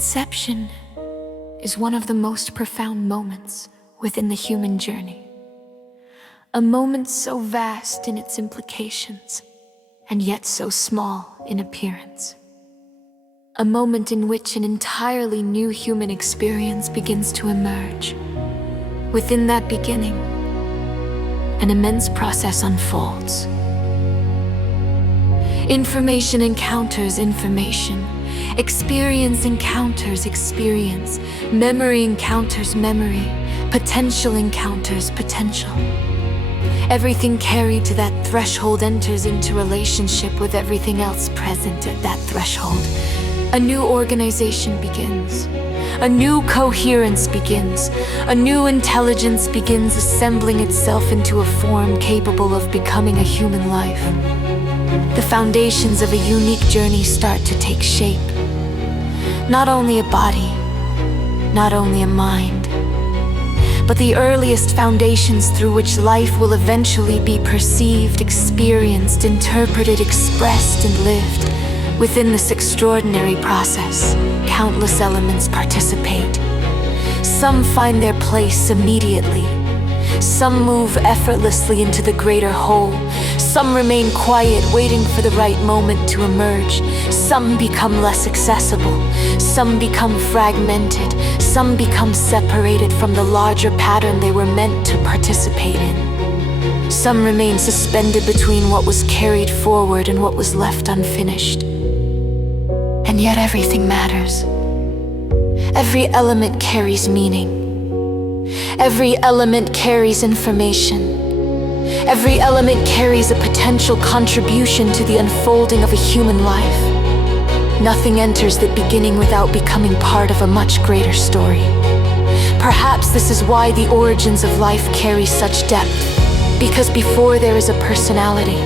Conception is one of the most profound moments within the human journey. A moment so vast in its implications, and yet so small in appearance. A moment in which an entirely new human experience begins to emerge. Within that beginning, an immense process unfolds. Information encounters information. Experience encounters experience. Memory encounters memory. Potential encounters potential. Everything carried to that threshold enters into relationship with everything else present at that threshold. A new organization begins. A new coherence begins. A new intelligence begins assembling itself into a form capable of becoming a human life. The foundations of a unique journey start to take shape. Not only a body, not only a mind, but the earliest foundations through which life will eventually be perceived, experienced, interpreted, expressed, and lived. Within this extraordinary process, countless elements participate. Some find their place immediately. Some move effortlessly into the greater whole. Some remain quiet, waiting for the right moment to emerge. Some become less accessible. Some become fragmented. Some become separated from the larger pattern they were meant to participate in. Some remain suspended between what was carried forward and what was left unfinished. And yet everything matters. Every element carries meaning. Every element carries information. Every element carries a potential contribution to the unfolding of a human life. Nothing enters the beginning without becoming part of a much greater story. Perhaps this is why the origins of life carry such depth. Because before there is a personality,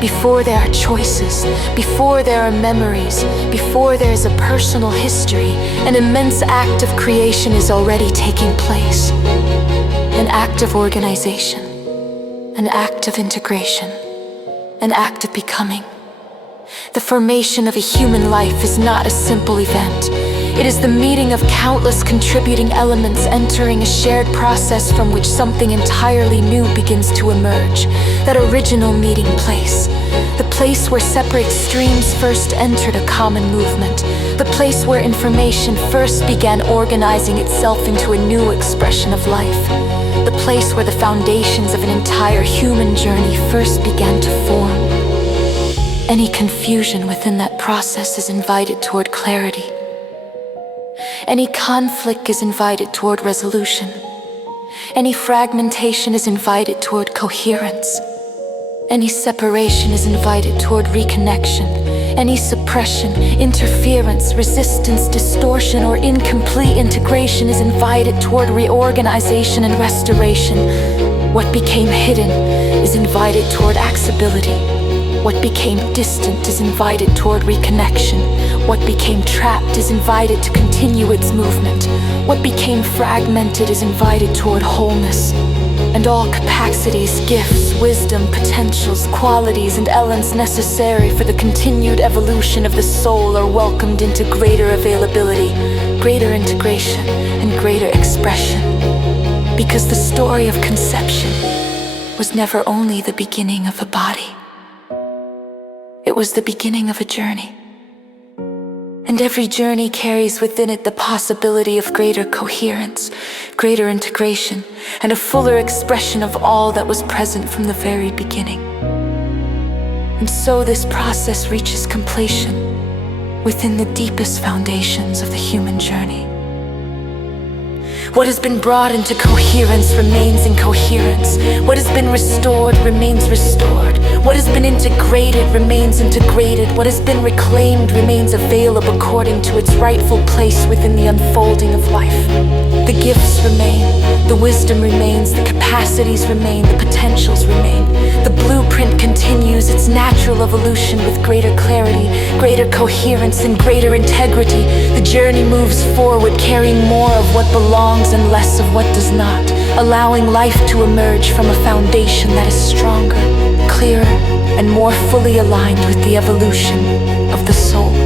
before there are choices, before there are memories, before there is a personal history, an immense act of creation is already taking place. An act of organization, an act of integration, an act of becoming. The formation of a human life is not a simple event. It is the meeting of countless contributing elements entering a shared process from which something entirely new begins to emerge. That original meeting place. The place where separate streams first entered a common movement. The place where information first began organizing itself into a new expression of life. The place where the foundations of an entire human journey first began to form. Any confusion within that process is invited toward clarity. Any conflict is invited toward resolution. Any fragmentation is invited toward coherence. Any separation is invited toward reconnection. Any suppression, interference, resistance, distortion, or incomplete integration is invited toward reorganization and restoration. What became hidden is invited toward accessibility. What became distant is invited toward reconnection. What became trapped is invited to continue its movement. What became fragmented is invited toward wholeness. And all capacities, gifts, wisdom, potentials, qualities, and elements necessary for the continued evolution of the soul are welcomed into greater availability, greater integration, and greater expression. Because the story of conception was never only the beginning of a body. It was the beginning of a journey. And every journey carries within it the possibility of greater coherence, greater integration, and a fuller expression of all that was present from the very beginning. And so this process reaches completion within the deepest foundations of the human journey. What has been brought into coherence remains in coherence. What has been restored remains restored. What has been integrated remains integrated. What has been reclaimed remains available according to its rightful place within the unfolding of life. The gifts remain, the wisdom remains, the capacities remain, the potentials remain. The blueprint continues its natural evolution with greater clarity, greater coherence, and greater integrity. The journey moves forward, carrying more of what belongs and less of what does not, allowing life to emerge from a foundation that is stronger, clearer, and more fully aligned with the evolution of the soul.